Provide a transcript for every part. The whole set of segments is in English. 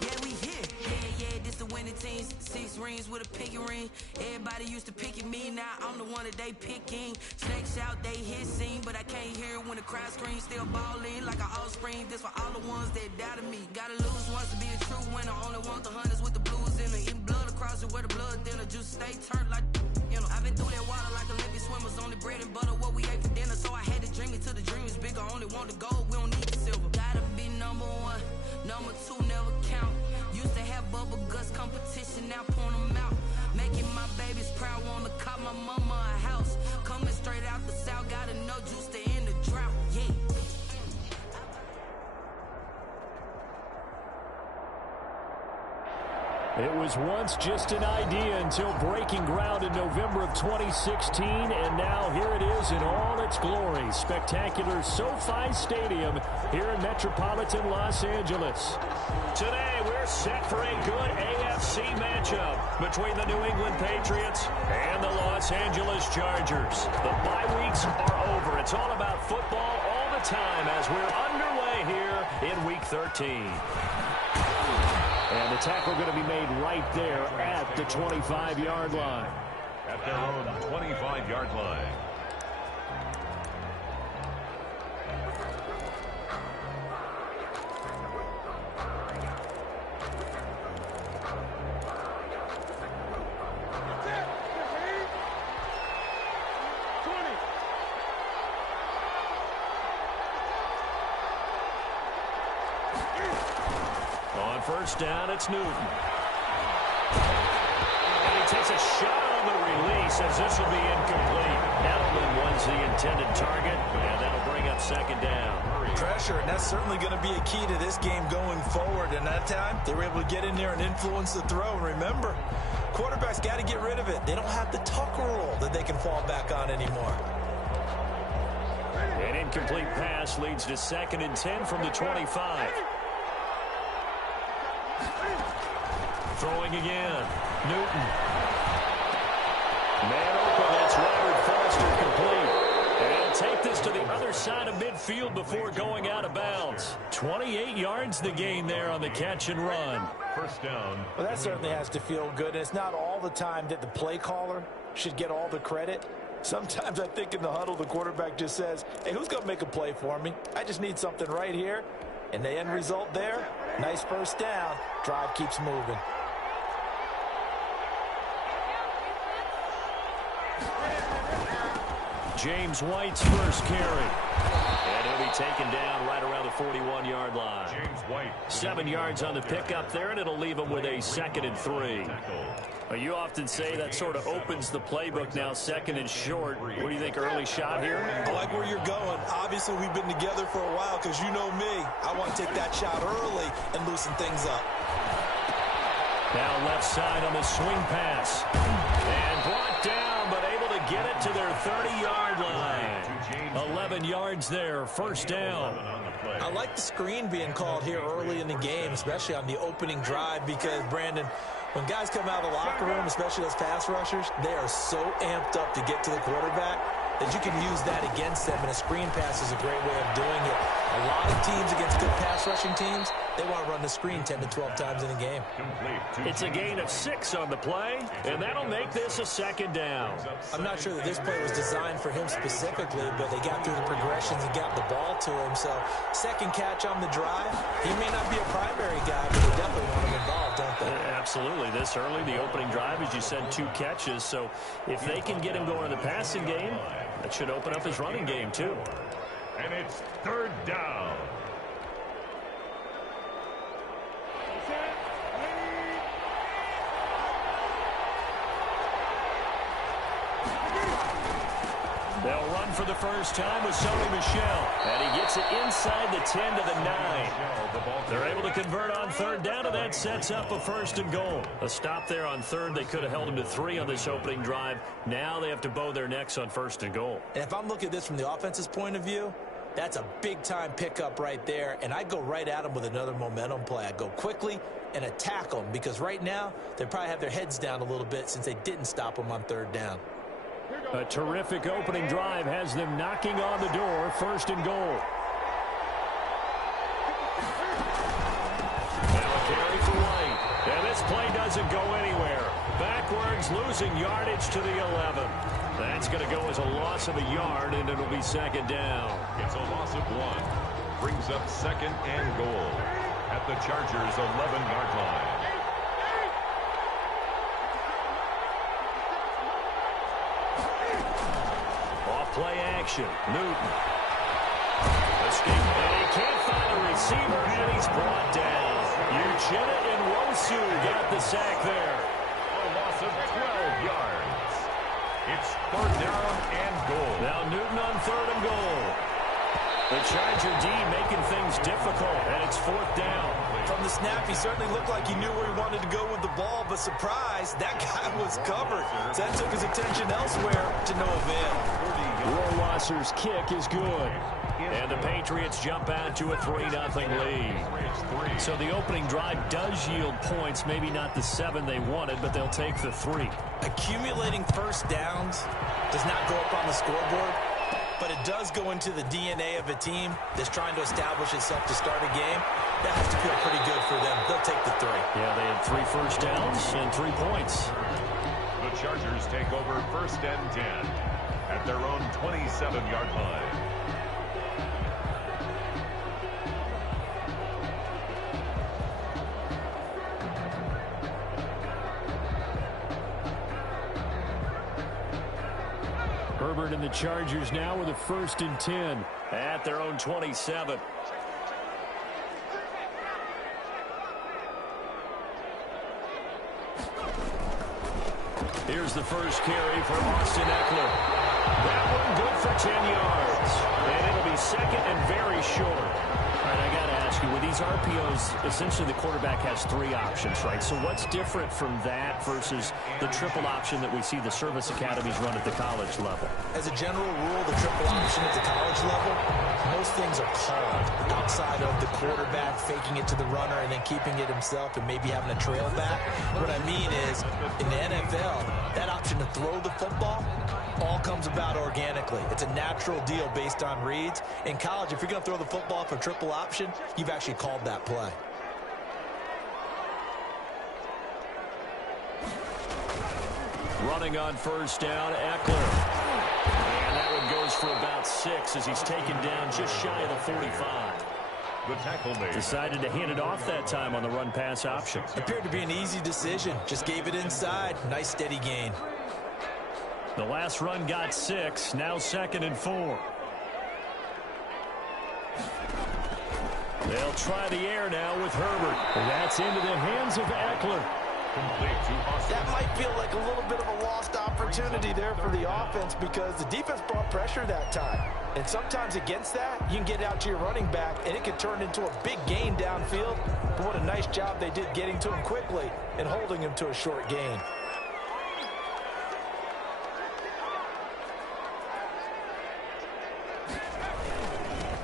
Yeah, we here. Yeah, this the winning team. 6 rings with a pinky ring. Everybody used to pick at me, now I'm the one that they picking. Snakes out, they hit scene, but I can't hear it when the crowd screams. Still ballin' like an offspring. This for all the ones that doubted me. Gotta lose once to be a true winner. Only want the hunters with the blues in it. Eating blood across it where the blood thinner. Just stay turned like, you know. I've been through that water like Olympic swimmers. Only bread and butter, what we ate for dinner. So I had to dream it till the dream is bigger. Only want the gold, we don't need the silver. Gotta be number 1, number 2 never count. Used to have bubble guts competition, now point them out. Making my babies proud, wanna cop my mama a house. Coming straight out the south, gotta know juice to end the drought, yeah. It was once just an idea until breaking ground in November of 2016, and now here it is in all its glory. Spectacular SoFi Stadium here in metropolitan Los Angeles. Today we're set for a good AFC matchup between the New England Patriots and the Los Angeles Chargers. The bye weeks are over. It's all about football all the time as we're underway here in Week 13. And the tackle going to be made right there at the 25-yard line. At their own 25-yard line. First down, it's Newton. And he takes a shot on the release as this will be incomplete. Edelman was the intended target, and that'll bring up second down. Pressure, and that's certainly going to be a key to this game going forward. And that time, they were able to get in there and influence the throw. And remember, quarterbacks got to get rid of it. They don't have the Tucker rule that they can fall back on anymore. An incomplete pass leads to 2nd and 10 from the 25. Throwing again. Newton. Man open. That's Robert Foster complete. And he'll take this to the other side of midfield before going out of bounds. 28 yards the gain there on the catch and run. First down. Well, that certainly has to feel good. And it's not all the time that the play caller should get all the credit. Sometimes I think in the huddle, the quarterback just says, hey, who's going to make a play for me? I just need something right here. And the end result there, nice first down. Drive keeps moving. James White's first carry. And he'll be taken down right around the 41-yard line. James White. 7 yards on the pickup there, and it'll leave him with a 2nd and 3. You often say that sort of opens the playbook now, 2nd and short. What do you think, early shot here? I like where you're going. Obviously, we've been together for a while because you know me. I want to take that shot early and loosen things up. Now left side on the swing pass. And brought down, but able to get it to their 30-yard line. 11 yards there, first down. I like the screen being called here early in the game, especially on the opening drive, because, Brandon, when guys come out of the locker room, especially those pass rushers, they are so amped up to get to the quarterback that you can use that against them, and a screen pass is a great way of doing it. A lot of teams against good pass rushing teams, they want to run the screen 10 to 12 times in a game. It's a gain of 6 on the play, and that'll make this a 2nd down. I'm not sure that this play was designed for him specifically, but they got through the progressions and got the ball to him. So, second catch on the drive. He may not be a primary guy, but they definitely want him involved, don't they? Absolutely. This early, the opening drive, as you said, 2 catches. So, if they can get him going in the passing game, that should open up his running game, too. And it's 3rd down. They'll run for the first time with Sony Michel. And he gets it inside the 10 to the 9. They're able to convert on 3rd down, and that sets up a 1st and goal. A stop there on 3rd. They could have held him to 3 on this opening drive. Now they have to bow their necks on 1st and goal. And if I'm looking at this from the offense's point of view, that's a big-time pickup right there. And I'd go right at him with another momentum play. I'd go quickly and attack them, because right now they probably have their heads down a little bit since they didn't stop them on 3rd down. A terrific opening drive has them knocking on the door, 1st and goal. Now a carry This play doesn't go anywhere. Backwards, losing yardage to the 11. That's going to go as a loss of a yard, and it'll be second down. It's a loss of 1. Brings up second and goal at the Chargers' 11-yard line. Off-play action. Newton. Escape, and he can't find a receiver, and he's brought down. Uchenna and Wosu got the sack there. A loss of 12 yards. It's third down and goal. Now Newton on third and goal. The Charger D making things difficult, and it's fourth down. From the snap, he certainly looked like he knew where he wanted to go with the ball, but surprise, that guy was covered. So that took his attention elsewhere to no avail. Rohrwasser's kick is good. And the Patriots jump out to a 3-0 lead. So the opening drive does yield points, maybe not the 7 they wanted, but they'll take the 3. Accumulating first downs does not go up on the scoreboard, but it does go into the DNA of a team that's trying to establish itself to start a game. That has to feel pretty good for them. They'll take the 3. Yeah, they had 3 first downs and 3 points. The Chargers take over first and 10 at their own 27-yard line. Herbert and the Chargers now with a first and 10 at their own 27. Here's the first carry for Austin Eckler. That one good for 10 yards. And it'll be second and very short. All right, I got to ask you, with these RPOs, essentially the quarterback has 3 options, right? So what's different from that versus the triple option that we see the service academies run at the college level? As a general rule, the triple option at the college level, most things are called outside of the quarterback faking it to the runner and then keeping it himself and maybe having a trail back. What I mean is, in the NFL, that option to throw the football all comes about organically. It's a natural deal based on reads. In college, if you're going to throw the football for triple option, you've actually called that play. Running on first down, Eckler. And that one goes for about 6 as he's taken down just shy of the 45. The tackle made. Decided to hand it off that time on the run-pass option. Appeared to be an easy decision. Just gave it inside. Nice steady gain. The last run got 6. Now second and 4. They'll try the air now with Herbert. And that's into the hands of Eckler. That might feel like a little bit of a lost opportunity there for the offense because the defense brought pressure that time. And sometimes against that, you can get out to your running back, and it can turn into a big gain downfield. But what a nice job they did getting to him quickly and holding him to a short gain.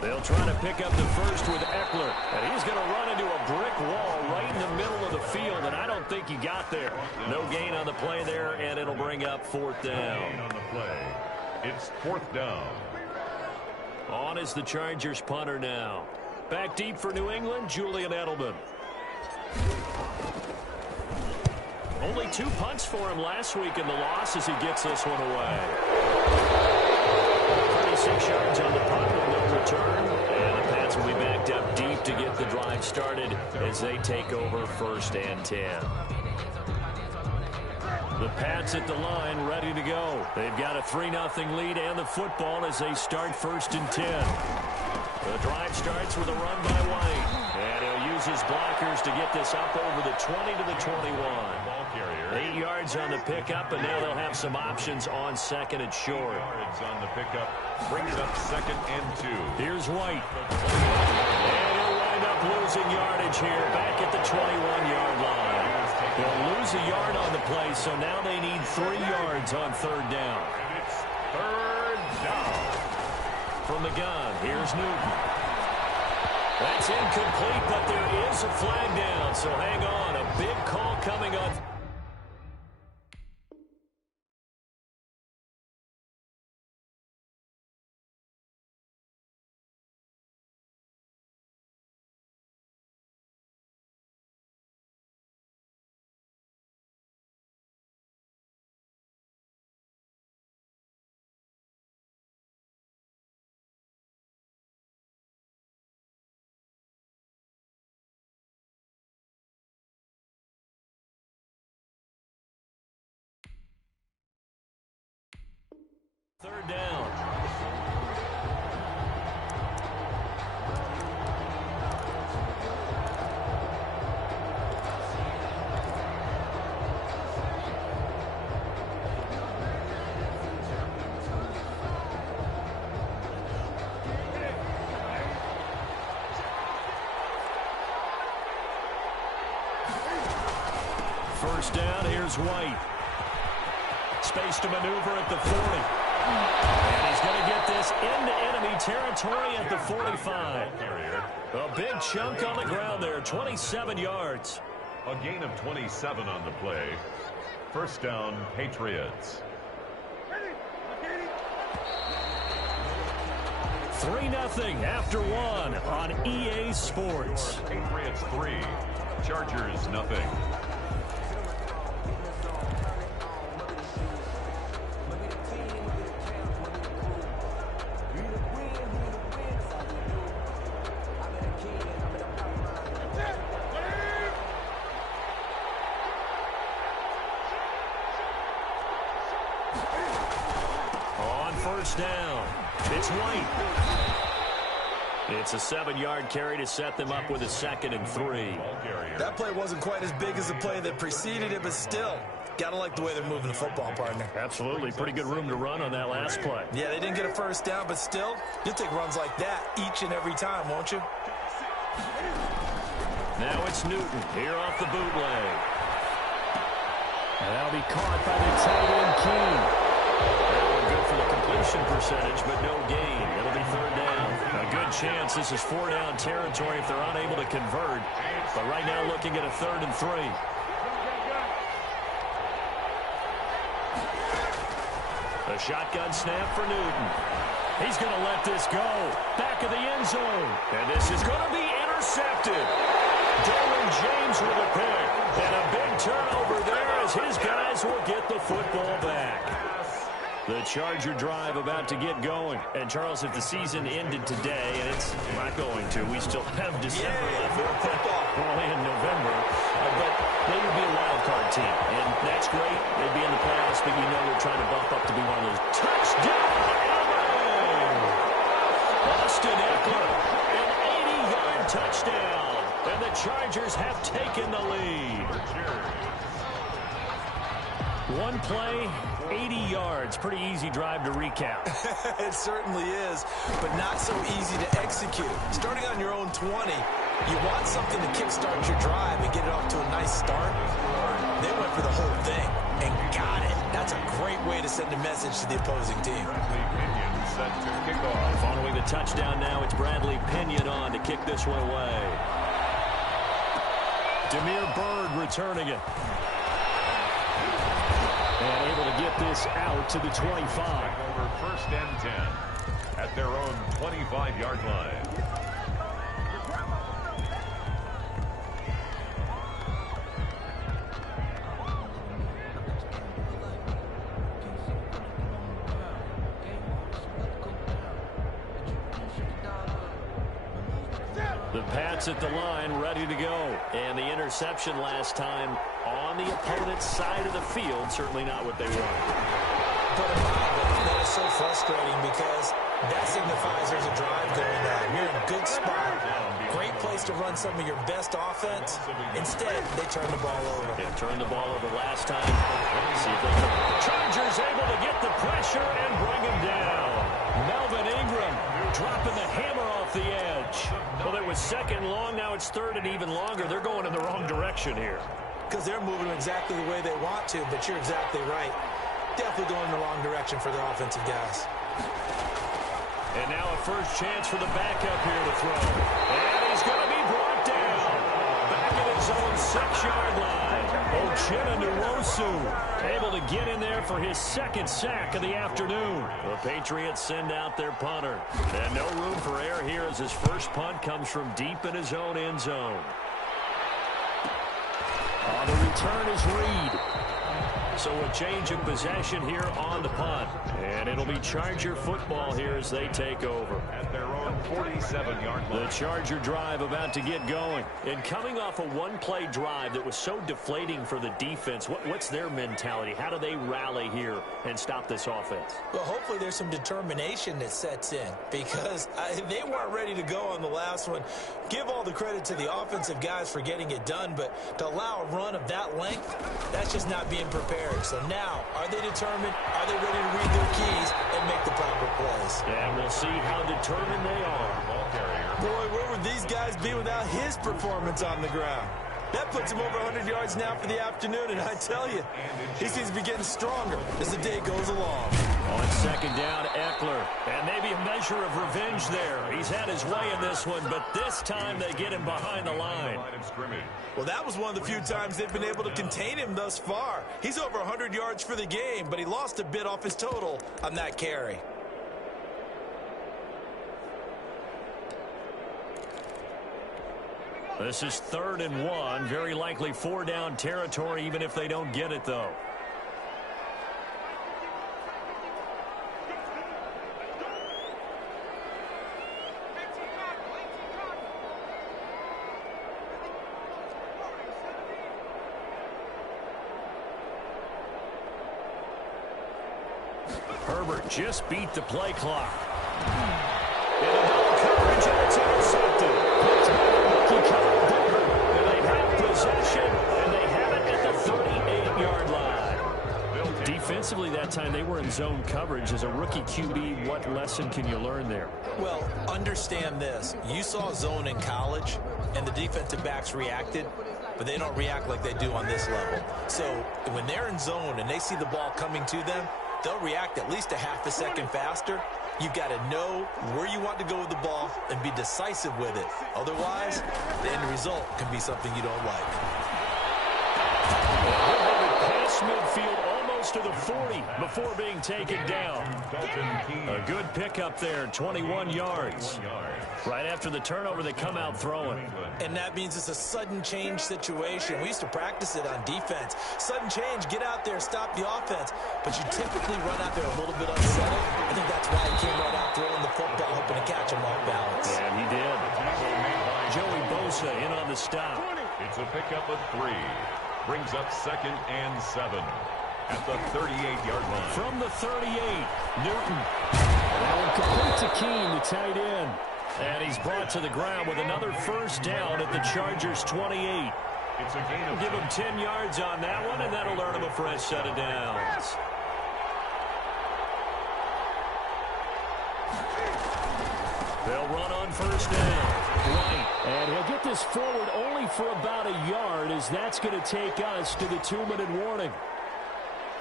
They'll try to pick up the first with Eckler. And he's going to run into a brick wall right in the middle of the field, and I don't think he got there. No gain on the play there, and it'll bring up fourth down. Gain on the play. It's fourth down. On is the Chargers punter now. Back deep for New England, Julian Edelman. Only 2 punts for him last week in the loss as he gets this one away. 36 yards on the punt with no return. And the Pats will be backed up deep to get the drive started as they take over first and 10. The Pats at the line ready to go. They've got a 3-0 lead and the football as they start first and 10. The drive starts with a run by White. And he'll use his blockers to get this up over the 20 to the 21. Ball carrier. 8 yards on the pickup, and now they'll have some options on second and short. 8 yards on the pickup. Brings up second and 2. Here's White. And he'll wind up losing yardage here back at the 21-yard line. They'll lose a yard on the play, so now they need 3 yards on third down. And it's third down. From the gun, here's Newton. That's incomplete, but there is a flag down, so hang on. A big call coming on. Third down. First down, here's White. Space to maneuver at the 40. And he's going to get this into enemy territory at the 45. A big chunk on the ground there, 27 yards. A gain of 27 on the play. First down, Patriots. 3-0 after one on EA Sports. Patriots 3, Chargers nothing. First down. It's White. It's a 7-yard carry to set them up with a 2nd and 3. That play wasn't quite as big as the play that preceded it, but still, gotta like the way they're moving the football, partner. Absolutely. Pretty good room to run on that last play. Yeah, they didn't get a first down, but still, you'll take runs like that each and every time, won't you? Now it's Newton here off the bootleg. And that'll be caught by the tight end, Kino. Good for the completion percentage, but no gain. It'll be third down. A good chance this is 4-down territory if they're unable to convert. But right now looking at a 3rd and 3. A shotgun snap for Newton. He's going to let this go. Back of the end zone. And this is going to be intercepted. Darren James with a pick. And a big turnover there as his guys will get the football back. The Charger drive about to get going. And, Charles, if the season ended today, and it's not going to, we still have December left. We're only in November. But they would be a wild card team. And that's great. They'd be in the playoffs, but you know we're trying to bump up to be one of those. Touchdown! Austin Eckler, an 80-yard touchdown. And the Chargers have taken the lead. One play, 80 yards. Pretty easy drive to recap. It certainly is, but not so easy to execute. Starting on your own 20, you want something to kickstart your drive and get it off to a nice start. They went for the whole thing and got it. That's a great way to send a message to the opposing team. Set to kick off. Following the touchdown now, it's Bradley Pinion on to kick this one away. Demir Bird returning it. And able to get this out to the 25. Over 1st and 10 at their own 25-yard line. The Pats at the line, ready to go. And the interception last time on the opponent's side of the field. Certainly not what they want. But that is so frustrating because that signifies there's a drive going on. You're in a good spot. Great place to run some of your best offense. Instead, they turn the ball over. Yeah, turned the ball over last time. See if they can. Chargers able to get the pressure and bring him down. Melvin Ingram dropping the hammer off the edge. Well, it was 2nd and long. Now it's 3rd and even longer. They're going in the wrong direction here. Because they're moving exactly the way they want to, but you're exactly right. Definitely going in the wrong direction for their offensive guys. And now a first chance for the backup here to throw. And he's going to be brought down. Back at his own 6-yard line. Uchenna Nwosu able to get in there for his 2nd sack of the afternoon. The Patriots send out their punter. And no room for error here as his first punt comes from deep in his own end zone. The return is Reed. So a change of possession here on the punt. And it'll be Charger football here as they take over. At their own 47-yard line. The Charger drive about to get going. And coming off a one-play drive that was so deflating for the defense, what's their mentality? How do they rally here and stop this offense? Well, hopefully there's some determination that sets in because they weren't ready to go on the last one. Give all the credit to the offensive guys for getting it done, but to allow a run of that length, that's just not being prepared. So now, are they determined? Are they ready to read their keys and make the proper plays? And we'll see how determined they are. Ball carrier. Boy, where would these guys be without his performance on the ground? That puts him over 100 yards now for the afternoon, and I tell you, he seems to be getting stronger as the day goes along. On second down, Eckler. And maybe a measure of revenge there. He's had his way in this one, but this time they get him behind the line. Well, that was one of the few times they've been able to contain him thus far. He's over 100 yards for the game, but he lost a bit off his total on that carry. This is 3rd and 1. Very likely 4-down territory, even if they don't get it, though. Herbert just beat the play clock. In a double coverage, and it's intercepted. And they have possession, and they have it at the 38-yard line. Defensively that time, they were in zone coverage. As a rookie QB, what lesson can you learn there? Well, understand this. You saw zone in college, and the defensive backs reacted, but they don't react like they do on this level. So when they're in zone and they see the ball coming to them, they'll react at least a half a second faster. You've got to know where you want to go with the ball and be decisive with it. Otherwise, the end result can be something you don't like. Pass midfield almost to the 40 before being taken down. A good pickup there, 21 yards. Right after the turnover, they come out throwing. And that means it's a sudden change situation. We used to practice it on defense. Sudden change, get out there, stop the offense. But you typically run out there a little bit unsettled. I think that's why he came right out throwing the football, hoping to catch him off balance. Yeah, he did. Joey Bosa in on the stop. It's a pickup of 3. Brings up 2nd and 7 at the 38-yard line. From the 38, Newton. That one complete to Keene, the tight end. And he's brought to the ground with another first down at the Chargers' 28. It's a gain of Give him 10 yards on that one, and that'll earn him a fresh set of downs. They'll run on first down. Right. And he'll get this forward only for about a yard, as that's going to take us to the 2-minute warning.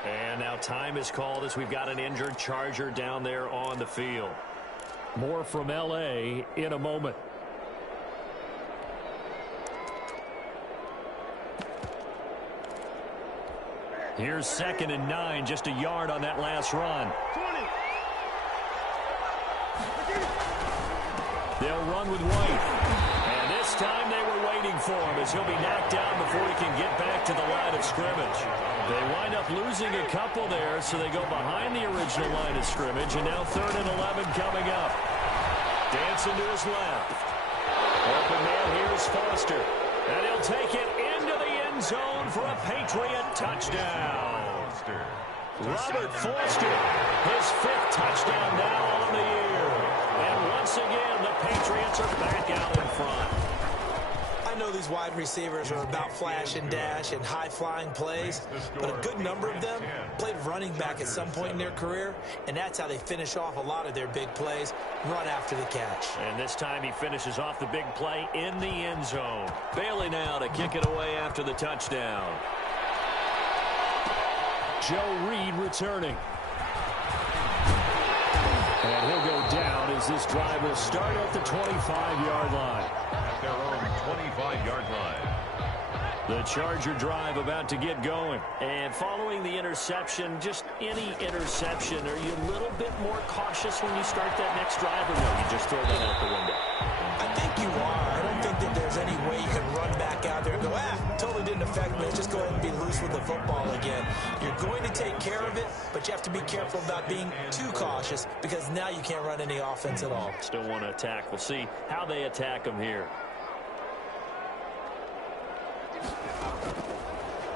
And now time is called as we've got an injured Charger down there on the field. More from L.A. in a moment. Here's 2nd and 9, just a yard on that last run. They'll run with White. And this time they were waiting for him as he'll be knocked down before he can get back to the line of scrimmage. They wind up losing a couple there, so they go behind the original line of scrimmage, and now 3rd and 11 coming up. Dancing to his left. Open man, here's Foster. And he'll take it into the end zone for a Patriot touchdown. Robert Foster, his 5th touchdown now on the year. And once again, the Patriots are back out in front. I know these wide receivers are about flash and dash and high-flying plays, but a good number of them played running back at some point in their career, and that's how they finish off a lot of their big plays, run after the catch. And this time he finishes off the big play in the end zone. Bailey now to kick it away after the touchdown. Joe Reed returning. And he'll go down as this drive will start at the 25-yard line. At their own 25-yard line. The Charger drive about to get going. And following the interception, just any interception, are you a little bit more cautious when you start that next drive, or no, you just throw that out the window? I think you are. I don't think that there's any way you can run back out there and go, totally didn't effectively. Let's just go ahead and be loose with the football again. You're going to take care of it, but you have to be careful about being too cautious because now you can't run any offense at all. Still want to attack. We'll see how they attack them here.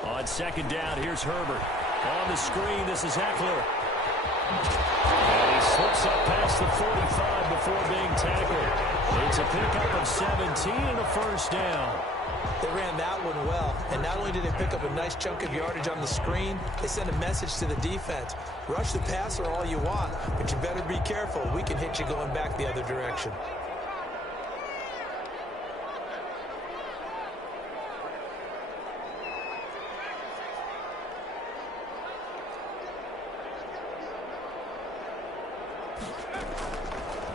On second down, here's Herbert. On the screen, this is Eckler. And he slips up past the 45 before being tackled. It's a pickup of 17 and a first down. They ran that one well, and not only did they pick up a nice chunk of yardage on the screen, they sent a message to the defense. Rush the passer all you want, but you better be careful. We can hit you going back the other direction.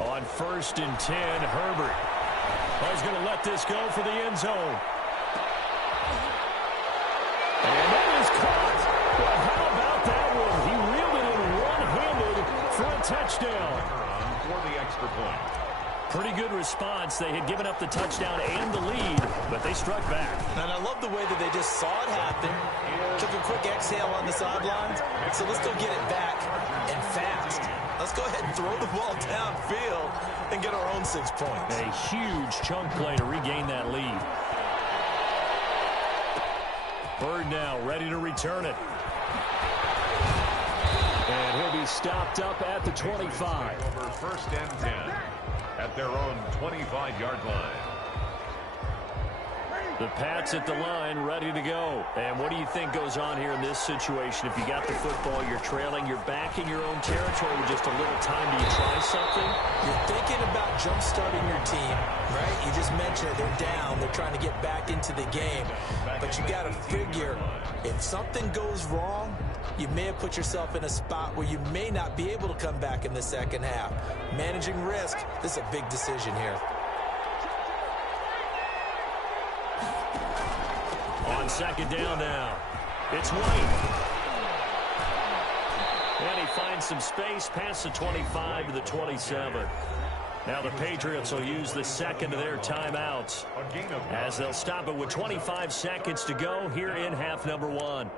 On 1st and 10, Herbert. Oh, he's going to let this go for the end zone. And that is caught. Well, how about that one? He reeled it in one-handed for a touchdown. For the extra point. Pretty good response. They had given up the touchdown and the lead, but they struck back. And I love the way that they just saw it happen, took a quick exhale on the sidelines. So let's go get it back and fast. Let's go ahead and throw the ball downfield and get our own 6 points. A huge chunk play to regain that lead. Bird now ready to return it. And he'll be stopped up at the 25. Over 1st and 10 at their own 25-yard line. The Pats at the line, ready to go. And what do you think goes on here in this situation? If you got the football, you're trailing, you're back in your own territory with just a little time. Do you try something? You're thinking about jump-starting your team, right? You just mentioned it. They're down. They're trying to get back into the game. But you got to figure, if something goes wrong, you may have put yourself in a spot where you may not be able to come back in the second half. Managing risk, this is a big decision here. On second down now, it's White. And he finds some space past the 25 to the 27. Now the Patriots will use the second of their timeouts as they'll stop it with 25 seconds to go here in half number 1.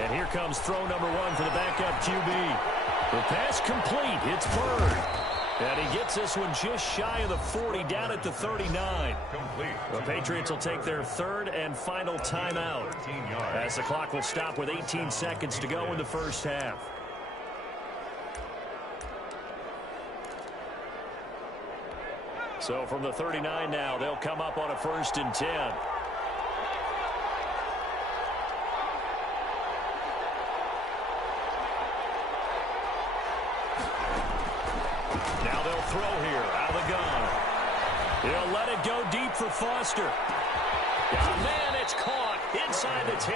And here comes throw number 1 for the backup QB. The pass complete. It's Bird. And he gets this one just shy of the 40, down at the 39. Complete. The Patriots will take their third and final timeout as the clock will stop with 18 seconds to go in the first half. So from the 39 now, they'll come up on a 1st and 10. Now they'll throw here out of the gun. He'll let it go deep for Foster. Oh, man, it's caught inside the 10.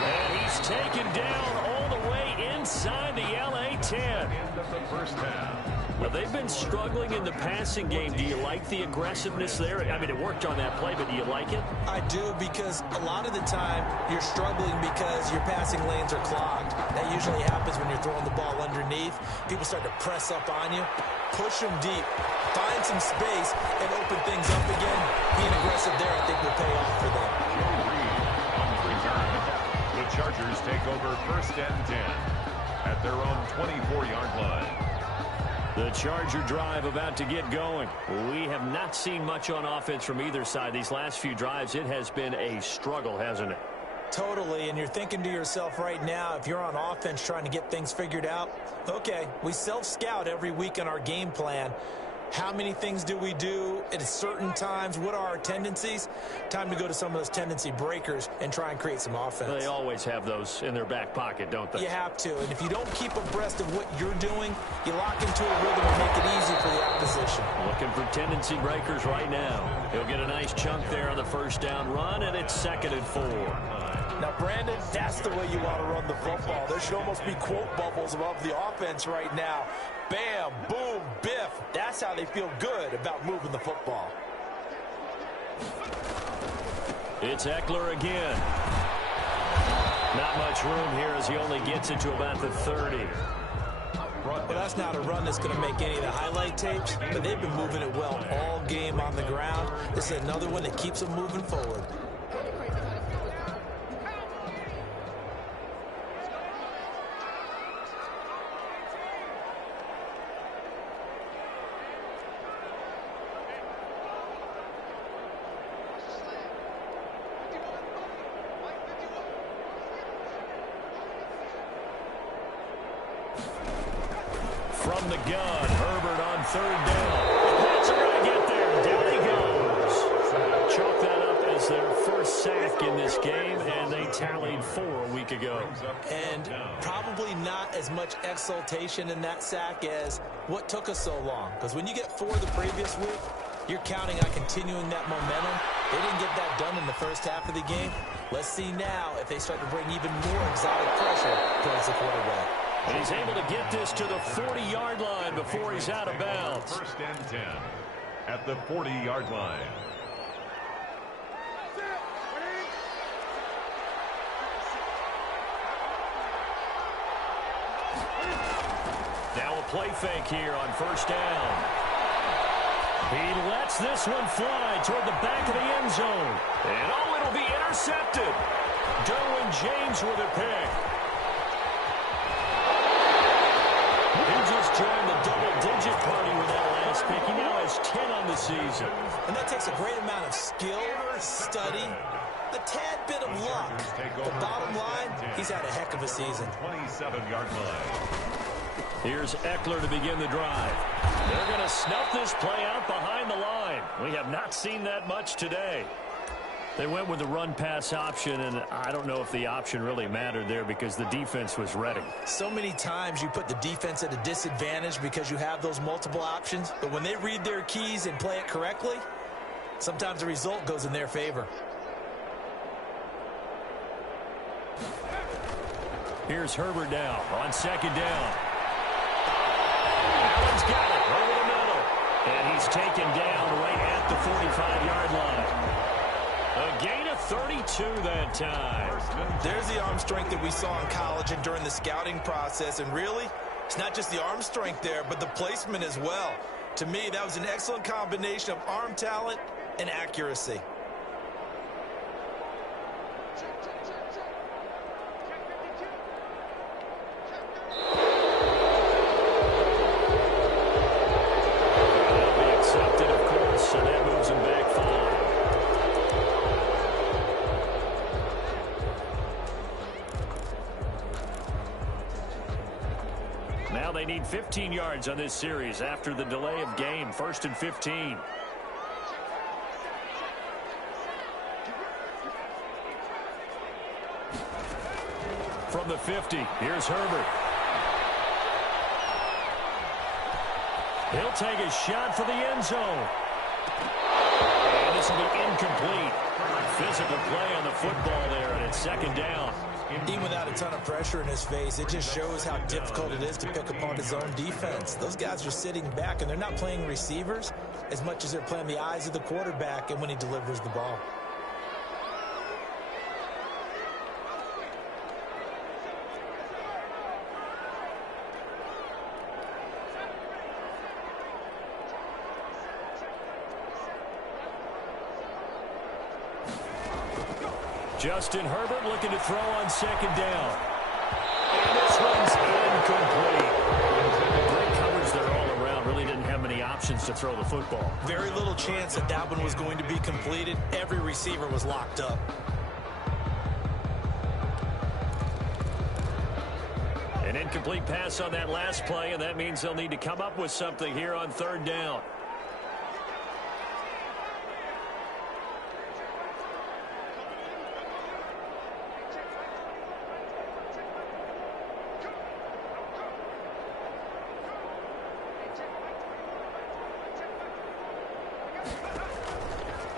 And he's taken down all the way inside the LA 10. End of the first half. Well, they've been struggling in the passing game. Do you like the aggressiveness there? I mean, it worked on that play, but do you like it? I do, because a lot of the time you're struggling because your passing lanes are clogged. That usually happens when you're throwing the ball underneath. People start to press up on you. Push them deep. Find some space and open things up again. Being aggressive there, I think, will pay off for them. On the return, the Chargers take over 1st and 10 at their own 24-yard line. The Charger drive about to get going. We have not seen much on offense from either side. These last few drives, it has been a struggle, hasn't it? Totally, and you're thinking to yourself right now, if you're on offense trying to get things figured out, okay, we self-scout every week on our game plan. How many things do we do at certain times? What are our tendencies? Time to go to some of those tendency breakers and try and create some offense. They always have those in their back pocket, don't they? You have to, and if you don't keep abreast of what you're doing, you lock into a rhythm and make it easy for the opposition. Looking for tendency breakers right now. He'll get a nice chunk there on the 1st down run, and it's 2nd and 4. Now, Brandon, that's the way you want to run the football. There should almost be quote bubbles above the offense right now. Bam, boom, biff. That's how they feel good about moving the football. It's Eckler again. Not much room here as he only gets it to about the 30. Well, that's not a run that's going to make any of the highlight tapes, but they've been moving it well all game on the ground. This is another one that keeps them moving forward. From the gun, Herbert on third down. That's going to get there. Down he goes. Chalk that up as their first sack in this game, and they tallied 4 a week ago. And probably not as much exultation in that sack as what took us so long. Because when you get 4 the previous week, you're counting on continuing that momentum. They didn't get that done in the first half of the game. Let's see now if they start to bring even more exotic pressure towards the quarterback. And he's able to get this to the 40-yard line before he's out of bounds. First and 10 at the 40-yard line. Now a play fake here on first down. He lets this one fly toward the back of the end zone. And oh, it'll be intercepted. Derwin James with a pick. He just joined the double-digit party with that last pick. He now has 10 on the season. And that takes a great amount of skill, study, a tad bit of luck. The bottom line, he's had a heck of a season. 27-yard line. Here's Eckler to begin the drive. They're going to snuff this play out behind the line. We have not seen that much today. They went with the run-pass option, and I don't know if the option really mattered there because the defense was ready. So many times you put the defense at a disadvantage because you have those multiple options, but when they read their keys and play it correctly, sometimes the result goes in their favor. Here's Herbert now on second down. Allen's got it over the middle, and he's taken down right at the 45-yard line. A gain of 32 that time. There's the arm strength that we saw in college and during the scouting process. And really, it's not just the arm strength there, but the placement as well. To me, that was an excellent combination of arm talent and accuracy. That'll be accepted, of course, so that moves him back 5. Now they need 15 yards on this series after the delay of game. 1st and 15. From the 50, here's Herbert. He'll take a shot for the end zone. And this will be incomplete. Physical play on the football there, and it's second down. Even without a ton of pressure in his face, it just shows how difficult it is to pick apart his own defense. Those guys are sitting back, and they're not playing receivers as much as they're playing the eyes of the quarterback and when he delivers the ball. Justin Herbert looking to throw on second down. And this one's incomplete. Great coverage there all around. Really didn't have many options to throw the football. Very little chance that that one was going to be completed. Every receiver was locked up. An incomplete pass on that last play, and that means they'll need to come up with something here on third down.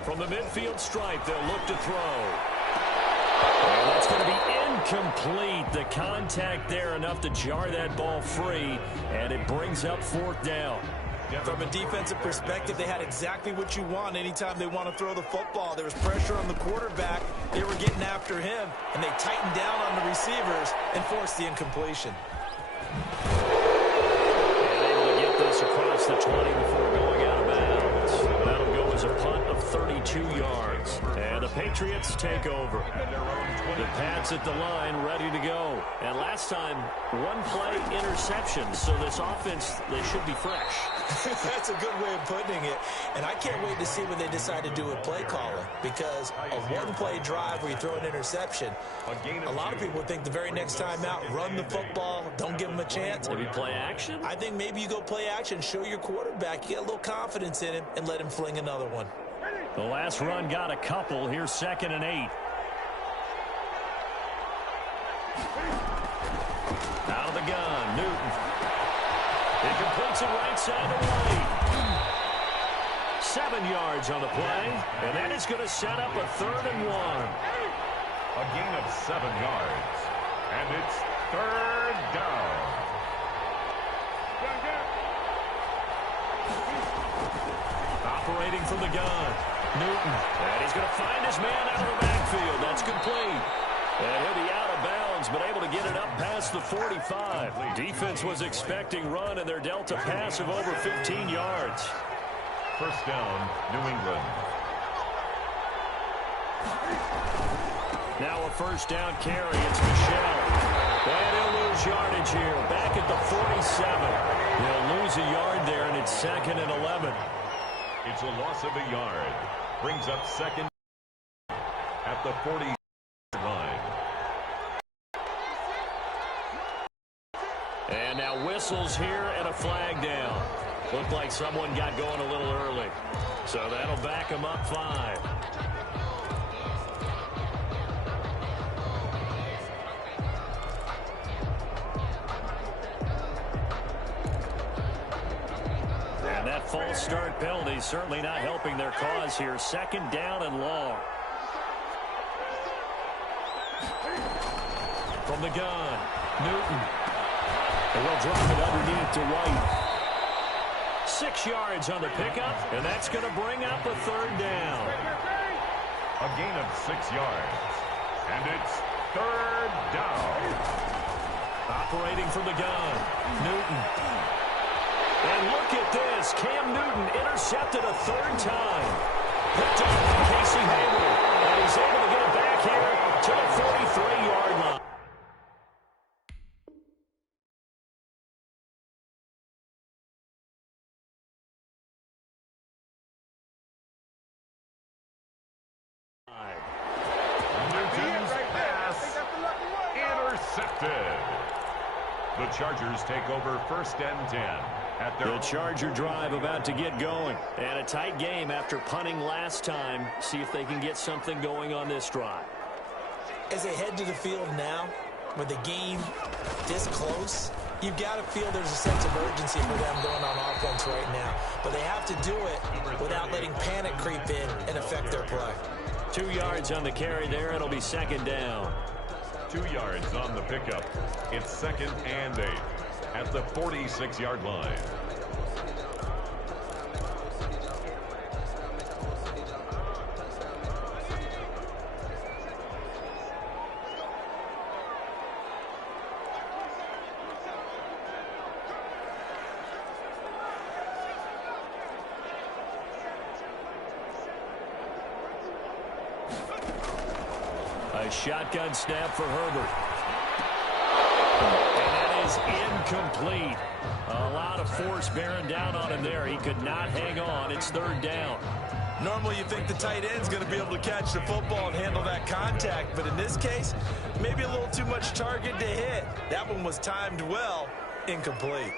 From the midfield stripe, they'll look to throw. And that's going to be incomplete. The contact there enough to jar that ball free, and it brings up 4th down. From a defensive perspective, they had exactly what you want anytime they want to throw the football. There was pressure on the quarterback. They were getting after him, and they tightened down on the receivers and forced the incompletion. And able to get this across the 20 before going out of bounds. That'll go as a punt of 32 yards. And the Patriots take over. The Pats at the line, ready to go. And last time, one play interception. So this offense, they should be fresh. That's a good way of putting it. And I can't wait to see what they decide to do with play calling. Because a one-play drive where you throw an interception, a lot of people think the very next time out, run the football, don't give them a chance. Maybe play action? I think maybe you go play action, show your quarterback, you get a little confidence in him, and let him fling another one. The last run got a couple. Here's 2nd and 8. Out of the gun, Newton. He completes it right side of the lane. 7 yards on the play, and that is going to set up a 3rd and 1. A gain of 7 yards, and it's 3rd down. Operating from the gun, Newton. And he's going to find his man out of the backfield. That's complete. And he'll be out of bounds, but able to get it up past the 45. Defense was expecting run, and they're dealt a pass of over 15 yards. 1st down, New England. Now a 1st down carry. It's Michelle. And he'll lose yardage here. Back at the 47. They'll lose a yard there, and it's 2nd and 11. It's a loss of a yard. Brings up 2nd at the 40 line. And now whistles here and a flag down. Looked like someone got going a little early. So that'll back him up 5. And that false start penalty certainly not helping their cause here. 2nd down and long. From the gun, Newton. And they'll drop it underneath to White. 6 yards on the pickup, and that's going to bring up a 3rd down. A gain of 6 yards, and it's 3rd down. Operating from the gun, Newton. And look at this. Cam Newton intercepted a 3rd time. Picked up by Casey Hayward. And he's able to get it back here to the 43-yard line. Newton's pass intercepted. The Chargers take over 1st and 10. The Charger drive about to get going. And a tight game after punting last time. See if they can get something going on this drive. As they head to the field now, with the game this close, you've got to feel there's a sense of urgency for them going on offense right now. But they have to do it without letting panic creep in and affect their play. 2 yards on the carry there. It'll be 2nd down. 2 yards on the pickup. It's 2nd and 8 at the 46-yard line. A shotgun snap for Herbert. And that is incomplete. A lot of force bearing down on him there. He could not hang on. It's 3rd down. Normally you think the tight end's going to be able to catch the football and handle that contact. But in this case, maybe a little too much target to hit. That one was timed well. Incomplete.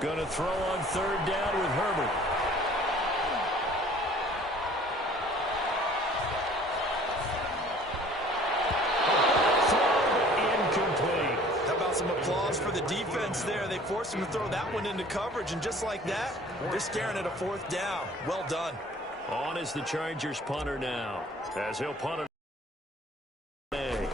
Going to throw on 3rd down with Herbert. Throw incomplete. How about some applause for the defense there? They forced him to throw that one into coverage, and just like that, they're staring at a 4th down. Well done. On is the Chargers punter now, as he'll punt it. He's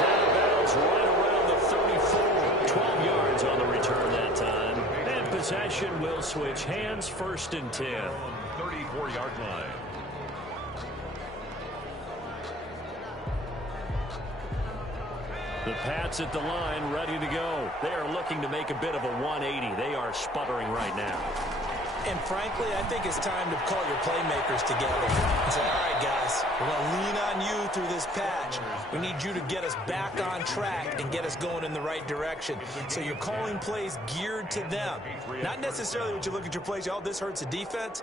out of bounds right around the 34. 12 yards on the return that time. And possession will switch hands, 1st and 10. 34-yard line. The Pats at the line, ready to go. They are looking to make a bit of a 180. They are sputtering right now. And frankly, I think it's time to call your playmakers together and say, all right, guys, we're going to lean on you through this patch. We need you to get us back on track and get us going in the right direction. So you're calling plays geared to them. Not necessarily what you look at your plays, oh, this hurts the defense.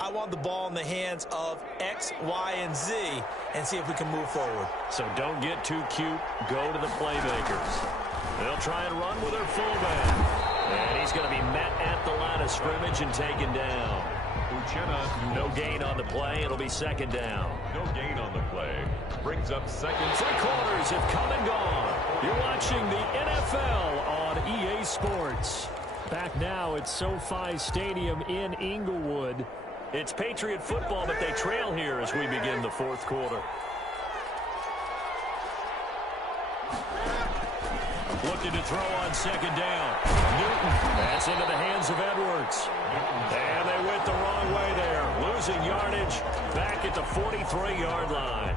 I want the ball in the hands of X, Y, and Z and see if we can move forward. So don't get too cute. Go to the playmakers. They'll try and run with their fullback. And he's going to be met at the line of scrimmage and taken down. Uchenna, no gain on the play. It'll be 2nd down. No gain on the play. Brings up 2nd. 3 quarters have come and gone. You're watching the NFL on EA Sports. Back now at SoFi Stadium in Inglewood. It's Patriot football, but they trail here as we begin the 4th quarter. Looking to throw on 2nd down. Newton. That's into the hands of Edwards. And they went the wrong way there. Losing yardage back at the 43-yard line.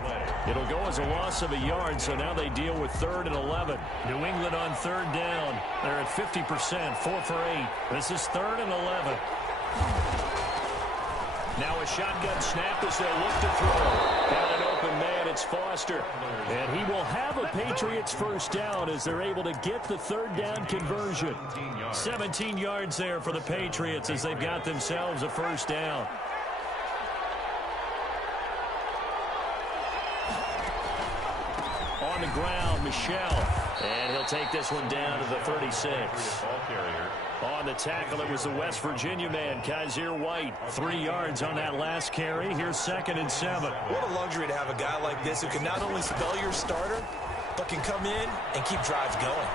It'll go as a loss of a yard, so now they deal with 3rd and 11. New England on 3rd down. They're at 50%, 4 for 8. This is 3rd and 11. Now a shotgun snap as they look to throw. Got an open man, it's Foster. And he will have a Patriots 1st down as they're able to get the 3rd down conversion. 17 yards there for the Patriots as they've got themselves a 1st down. On the ground, Michelle. And he'll take this one down to the 36. On the tackle, it was the West Virginia man, Kaiser White. 3 yards on that last carry. Here's 2nd and 7. What a luxury to have a guy like this who can not only spell your starter, but can come in and keep drives going.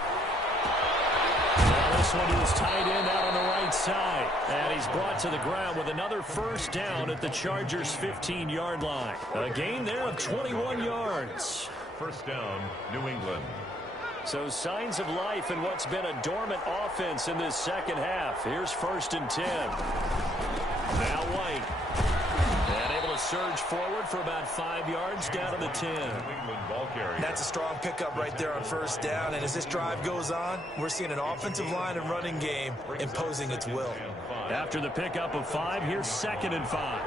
Now this one is tight end out on the right side. And he's brought to the ground with another 1st down at the Chargers' 15-yard line. A gain there of 21 yards. 1st down, New England. So signs of life in what's been a dormant offense in this 2nd half. Here's 1st and 10. Now White. And able to surge forward for about 5 yards down to the 10. That's a strong pickup right there on 1st down. And as this drive goes on, we're seeing an offensive line and running game imposing its will. After the pickup of 5, here's 2nd and 5.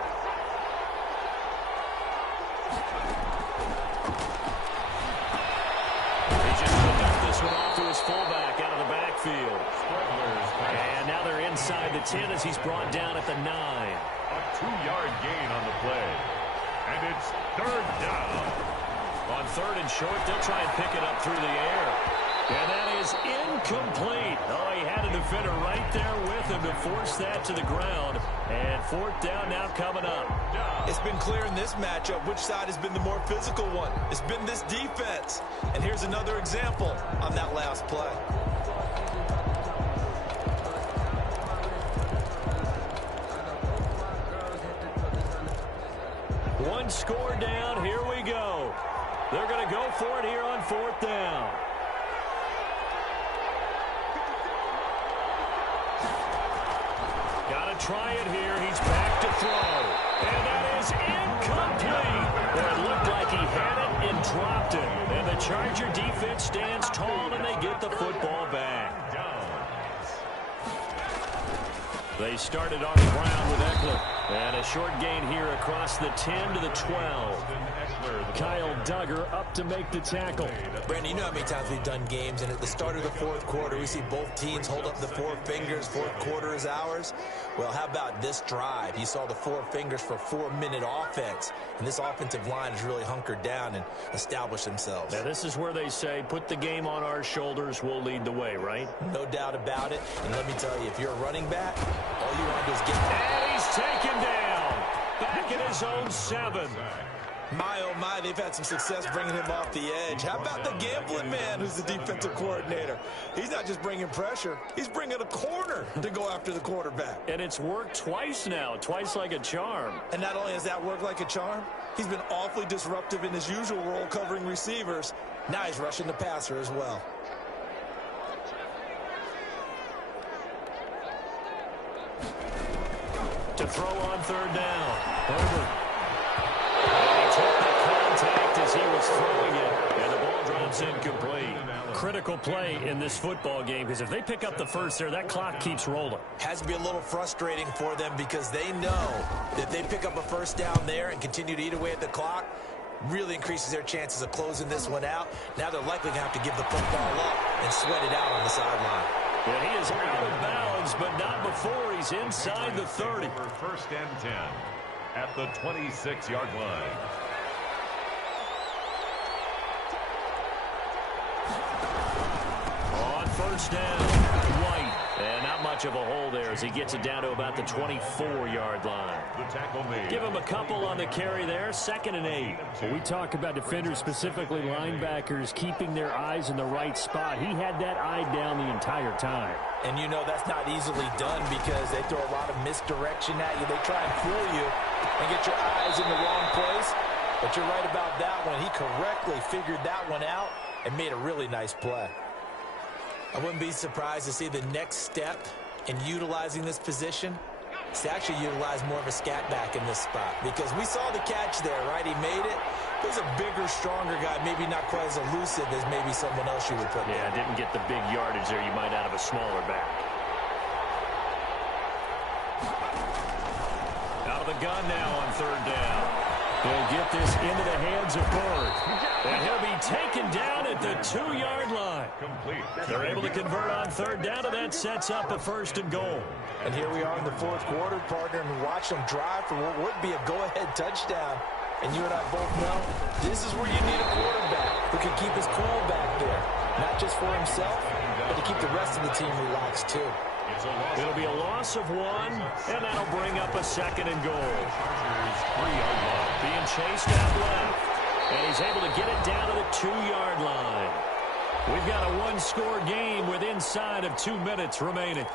Off to his fullback out of the backfield. And now they're inside the 10 as he's brought down at the 9. A 2-yard gain on the play. And it's 3rd down. On 3rd and short, they'll try and pick it up through the air. And that is incomplete. Oh, he had a defender right there with him to force that to the ground. And 4th down now coming up. It's been clear in this matchup which side has been the more physical one. It's been this defense. And here's another example on that last play. One score down. Here we go. They're going to go for it here on 4th down. Got to try it here. He's back to throw. And that is incomplete. Well, it looked like he had it and dropped it. And the Charger defense stands tall and they get the football back. They started on the ground with Eckler. And a short gain here across the 10 to the 12. Kyle Duggar up to make the tackle. Brandon, you know how many times we've done games, and at the start of the 4th quarter, we see both teams hold up the 4 fingers, 4th quarter is ours. Well, how about this drive? You saw the 4 fingers for 4-minute offense, and this offensive line has really hunkered down and established themselves. Now, this is where they say, put the game on our shoulders, we'll lead the way, right? No doubt about it, and let me tell you, if you're a running back, all you want to do is get... And he's taken down, back in his own 7. My, oh my, they've had some success bringing him off the edge. How about the gambling man who's the defensive coordinator? He's not just bringing pressure, he's bringing a corner to go after the quarterback. And it's worked twice now, twice like a charm. And not only has that worked like a charm, he's been awfully disruptive in his usual role covering receivers. Now he's rushing the passer as well. To throw on third down. Herbert. And he took the contact as he was throwing it, and the ball drops incomplete. Critical play in this football game, because if they pick up the first there, that clock keeps rolling. Has to be a little frustrating for them because they know that if they pick up a first down there and continue to eat away at the clock, really increases their chances of closing this one out. Now they're likely going to have to give the football up and sweat it out on the sideline. And he is out of bounds, but not before he's inside the 30. First and 10 at the 26-yard line. On first down, White. And not much of a hole there as he gets it down to about the 24-yard line. The tackle made. Give him a couple on the carry there, 2nd and 8. When we talk about defenders, specifically linebackers, keeping their eyes in the right spot. He had that eye down the entire time. And you know that's not easily done because they throw a lot of misdirection at you. They try and fool you and get your eyes in the wrong place. But you're right about that one. He correctly figured that one out and made a really nice play. I wouldn't be surprised to see the next step in utilizing this position is to actually utilize more of a scat back in this spot. Because we saw the catch there, right? He made it. He's a bigger, stronger guy, maybe not quite as elusive as maybe someone else you would put there. Yeah, didn't get the big yardage there you might out of a smaller back. Out of the gun now on third down. They'll get this into the hands of Bird. And he'll be taken down at the 2-yard line. Complete. They're able to convert on third down, and that sets up a 1st and goal. And here we are in the 4th quarter, partner, and watch them drive for what would be a go-ahead touchdown. And you and I both know this is where you need a quarterback who can keep his cool back there. Not just for himself, but to keep the rest of the team relaxed, too. It'll be a loss of 1, and that'll bring up a 2nd and goal. Being chased out left, and he's able to get it down to the 2-yard line. We've got a 1-score game with inside of 2 minutes remaining.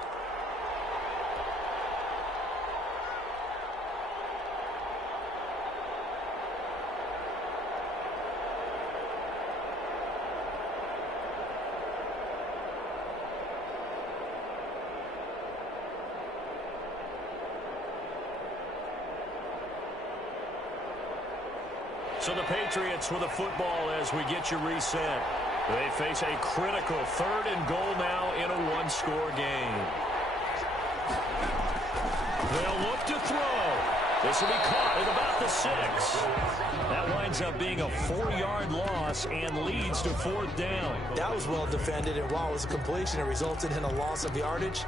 So the Patriots with a football as we get you reset. They face a critical 3rd and goal now in a 1-score game. They'll look to throw. This will be caught at about the 6. That winds up being a 4-yard loss and leads to 4th down. That was well defended, and while it was a completion, it resulted in a loss of yardage.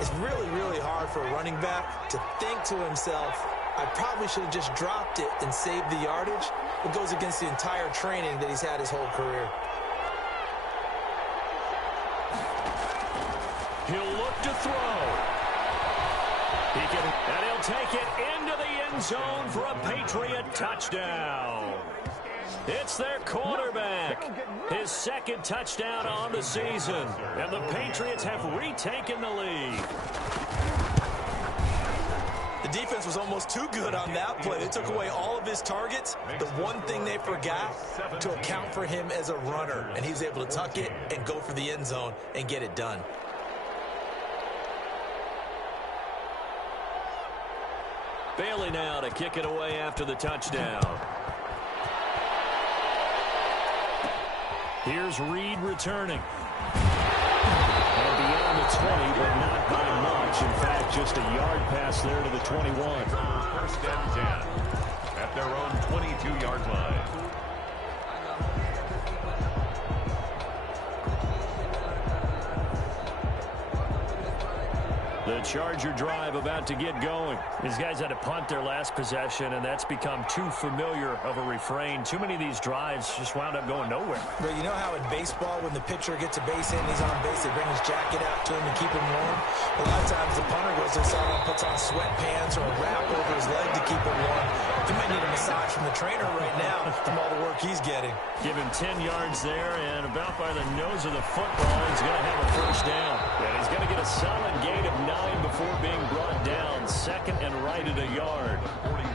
It's really, really hard for a running back to think to himself, I probably should have just dropped it and saved the yardage. It goes against the entire training that he's had his whole career. He'll look to throw. And he'll take it into the end zone for a Patriot touchdown. It's their quarterback. His 2nd touchdown on the season. And the Patriots have retaken the lead. The defense was almost too good on that play. They took away all of his targets. The one thing they forgot, to account for him as a runner. And he was able to tuck it and go for the end zone and get it done. Bailey now to kick it away after the touchdown. Here's Reed returning. And beyond the 20, but not by much. In fact, just a yard pass there to the 21. 1st and 10 at their own 22-yard line. The Charger drive about to get going. These guys had to punt their last possession, and that's become too familiar of a refrain. Too many of these drives just wound up going nowhere. But you know how in baseball, when the pitcher gets a base hit and he's on base, they bring his jacket out to him to keep him warm? A lot of times the punter goes inside and puts on sweatpants or a wrap over his leg to keep him warm. He might need a massage from the trainer right now from all the work he's getting. Give him 10 yards there, and about by the nose of the football, he's going to have a first down. And he's going to get a solid gain of 9 before being brought down. Second and right at a yard. 41.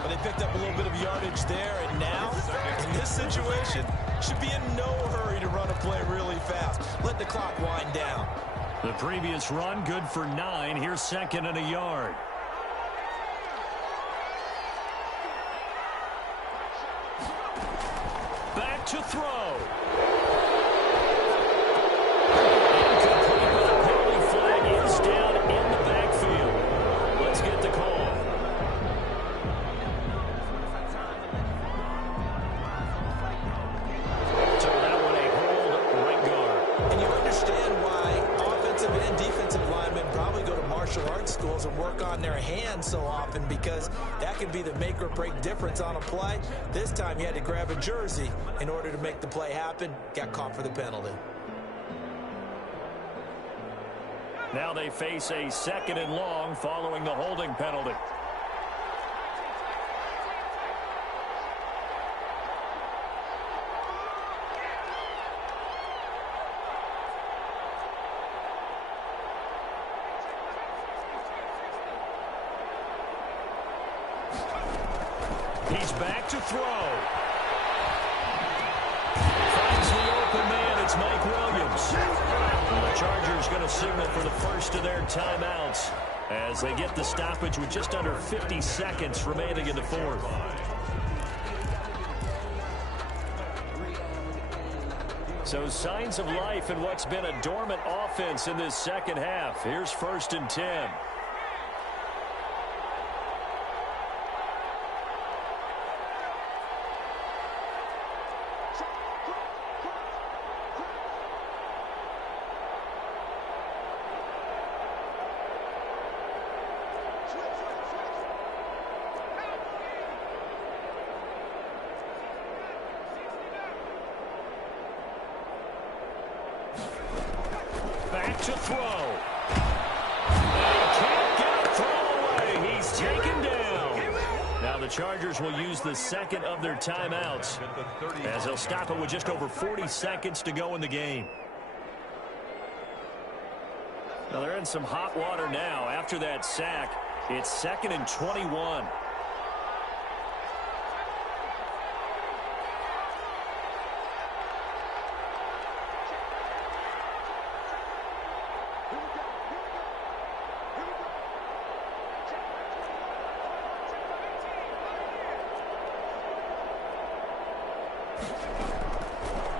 But they picked up a little bit of yardage there, and now, in this situation, should be in no hurry to run a play really fast. Let the clock wind down. The previous run, good for 9. Here's second and a yard. Back to throw. Incomplete, but the penalty flag is down in the backfield. Let's get the call. So that one a hold right guard. And you understand why offensive and defensive linemen probably go to martial arts schools and work on their hands so often, because that can be the make or break difference on a play. This time you had to grab a jersey in order to make the play happen. Got caught for the penalty. Now they face a second and long following the holding penalty. He's back to throw. Finds the open man. It's Mike Williams. And the Chargers going to signal for the first of their timeouts as they get the stoppage with just under 50 seconds remaining in the fourth. So signs of life in what's been a dormant offense in this second half. Here's first and 10. Back to throw. And he can't get a throw away. He's taken down. Now the Chargers will use the second of their timeouts as they'll stop it with just over 40 seconds to go in the game. Now they're in some hot water now. After that sack, it's second and 21.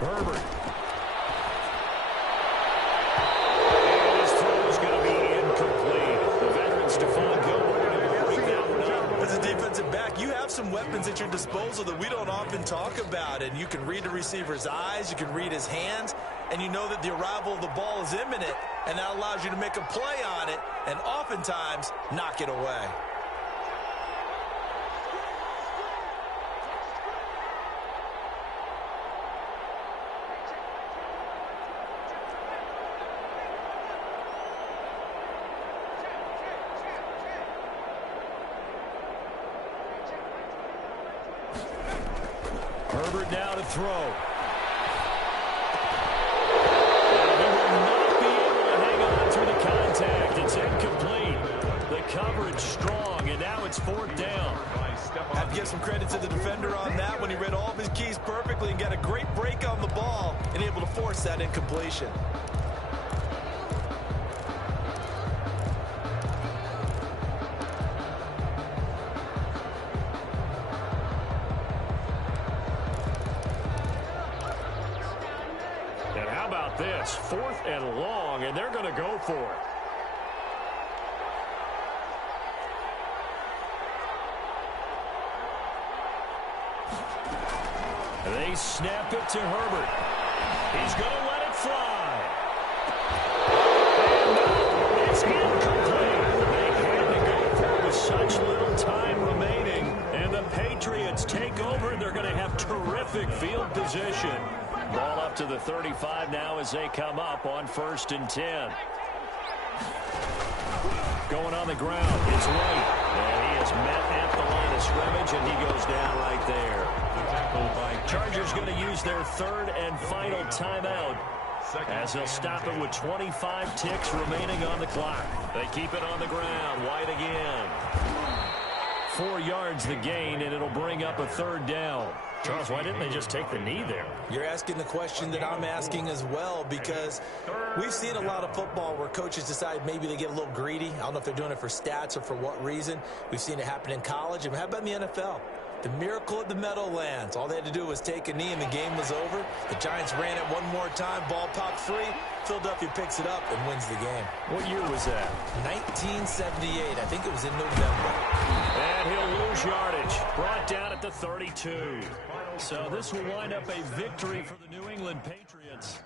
Herbert. And his throw is going to be incomplete. The veteran Stephon Gilmore able to break that one up. As a defensive back, you have some weapons at your disposal that we don't often talk about. And you can read the receiver's eyes, you can read his hands, and you know that the arrival of the ball is imminent. And that allows you to make a play on it and oftentimes knock it away. Herbert now to throw. And he will not be able to hang on through the contact. It's incomplete. The coverage strong, and now it's fourth down. Have to give some credit to the defender on that when he read all of his keys perfectly and got a great break on the ball and able to force that incompletion. And how about this? Fourth and long, and they're going to go for it. They snap it to Herbert. He's going to let it fly. And no, it's incomplete. off to the 35 now as they come up on 1st and 10. Going on the ground, it's White. And he is met at the line of scrimmage, and he goes down right there. Chargers going to use their 3rd and final timeout as they'll stop it with 25 ticks remaining on the clock. They keep it on the ground. White again. 4 yards the gain, and it'll bring up a 3rd down. Charles, why didn't they just take the knee there? You're asking the question that I'm asking as well, because we've seen a lot of football where coaches decide maybe they get a little greedy. I don't know if they're doing it for stats or for what reason. We've seen it happen in college. And how about in the NFL? The miracle at the Meadowlands. All they had to do was take a knee and the game was over. The Giants ran it one more time. Ball popped free. Philadelphia picks it up and wins the game. What year was that? 1978. I think it was in November. And he'll lose yardage. Brought down at the 32. So this will wind up a victory for the New England Patriots.